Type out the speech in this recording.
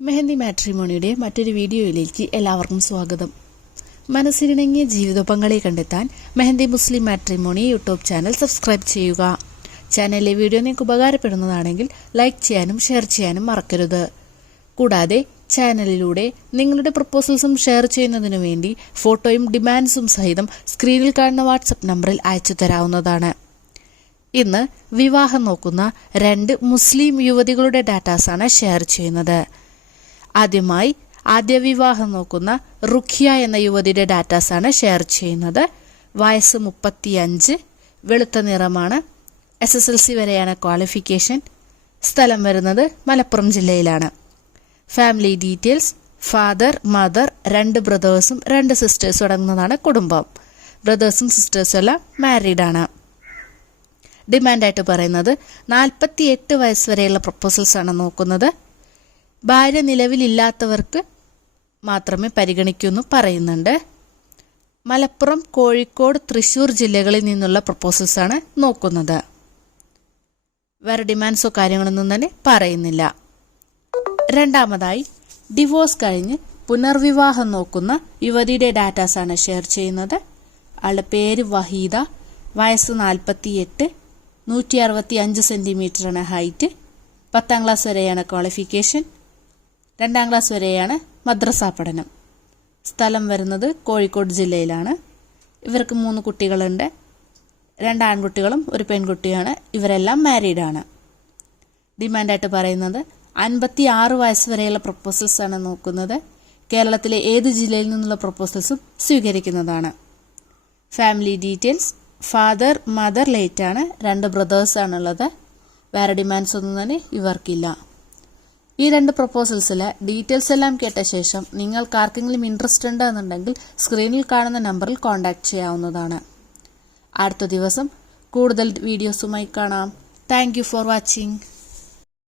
മെഹന്തി മാട്രിമോണിയുടെ മറ്റൊരു വീഡിയോയിലേക്ക് എല്ലാവർക്കും സ്വാഗതം. മനസ്സിനിണങ്ങിയ ജീവിത പങ്കാളിയെ കണ്ടെത്താൻ മെഹന്തി മുസ്ലിം മാട്രിമോണി യൂട്യൂബ് ചാനൽ സബ്സ്ക്രൈബ് ചെയ്യുക. ചാനലിലെ വീഡിയോ നിങ്ങൾക്ക് ഉപകാരപ്പെടുന്നതാണെങ്കിൽ ലൈക്ക് ചെയ്യാനും ഷെയർ ചെയ്യാനും മറക്കരുത്. കൂടാതെ ചാനലിലൂടെ നിങ്ങളുടെ പ്രപ്പോസൽസും ഷെയർ ചെയ്യുന്നതിനു വേണ്ടി ഫോട്ടോയും ഡിമാൻഡ്സും സഹിതം സ്ക്രീനിൽ കാണുന്ന വാട്സപ്പ് നമ്പറിൽ അയച്ചു തരാവുന്നതാണ്. ഇന്ന് വിവാഹം നോക്കുന്ന 2 മുസ്ലിം യുവതികളുടെ ഡാറ്റാസാണ് ഷെയർ ചെയ്യുന്നത്. ആദ്യമായി ആദ്യ വിവാഹം നോക്കുന്ന റുഖിയ എന്ന യുവതിയുടെ ഡാറ്റാസാണ് ഷെയർ ചെയ്യുന്നത്. വയസ്സ് 35, വെളുത്ത നിറമാണ്, SSLC വരെയാണ് ക്വാളിഫിക്കേഷൻ. സ്ഥലം വരുന്നത് മലപ്പുറം ജില്ലയിലാണ്. ഫാമിലി ഡീറ്റെയിൽസ്: ഫാദർ, മദർ, 2 ബ്രദേഴ്സും 2 സിസ്റ്റേഴ്സും അടങ്ങുന്നതാണ് കുടുംബം. ബ്രദേഴ്സും സിസ്റ്റേഴ്സും എല്ലാം മാരീഡാണ്. ഡിമാൻഡായിട്ട് പറയുന്നത് 48 വയസ്സ് വരെയുള്ള പ്രപ്പോസൽസാണ് നോക്കുന്നത്. ഭാര്യ നിലവിലില്ലാത്തവർക്ക് മാത്രമേ പരിഗണിക്കൂന്ന് പറയുന്നുണ്ട്. മലപ്പുറം, കോഴിക്കോട്, തൃശ്ശൂർ ജില്ലകളിൽ നിന്നുള്ള പ്രപ്പോസൽസാണ് നോക്കുന്നത്. വേറെ ഡിമാൻഡ്സോ കാര്യങ്ങളൊന്നും തന്നെ പറയുന്നില്ല. രണ്ടാമതായി ഡിവോഴ്സ് കഴിഞ്ഞ് പുനർവിവാഹം നോക്കുന്ന യുവതിയുടെ ഡാറ്റാസാണ് ഷെയർ ചെയ്യുന്നത്. ആളുടെ പേര് വഹീദ, വയസ്സ് 48, 165 സെന്റിമീറ്ററാണ് ഹൈറ്റ്. 10ാം ക്ലാസ് വരെയാണ് ക്വാളിഫിക്കേഷൻ. 2ാം ക്ലാസ് വരെയാണ് മദ്രസ പഠനം. സ്ഥലം വരുന്നത് കോഴിക്കോട് ജില്ലയിലാണ്. ഇവർക്ക് 3 കുട്ടികളുണ്ട്. 2 ആൺകുട്ടികളും 1 പെൺകുട്ടിയാണ്. ഇവരെല്ലാം മാരീഡാണ്. ഡിമാൻഡായിട്ട് പറയുന്നത് 56 വയസ്സ് വരെയുള്ള പ്രപ്പോസൽസാണ് നോക്കുന്നത്. കേരളത്തിലെ ഏത് ജില്ലയിൽ നിന്നുള്ള പ്രപ്പോസൽസും സ്വീകരിക്കുന്നതാണ്. ഫാമിലി ഡീറ്റെയിൽസ്: ഫാദർ, മദർ ലേറ്റാണ്, 2 ബ്രദേഴ്സാണുള്ളത്. വേറെ ഡിമാൻഡ്സ് ഒന്നും തന്നെ ഇവർക്കില്ല. ഈ 2 പ്രപ്പോസൽസിലെ ഡീറ്റെയിൽസ് എല്ലാം കേട്ട ശേഷം നിങ്ങൾക്ക് ആർക്കെങ്കിലും ഇൻട്രസ്റ്റ് ഉണ്ടെന്നുണ്ടെങ്കിൽ സ്ക്രീനിൽ കാണുന്ന നമ്പറിൽ കോൺടാക്ട് ചെയ്യാവുന്നതാണ്. അടുത്ത ദിവസം കൂടുതൽ വീഡിയോസുമായി കാണാം. Thank you for watching.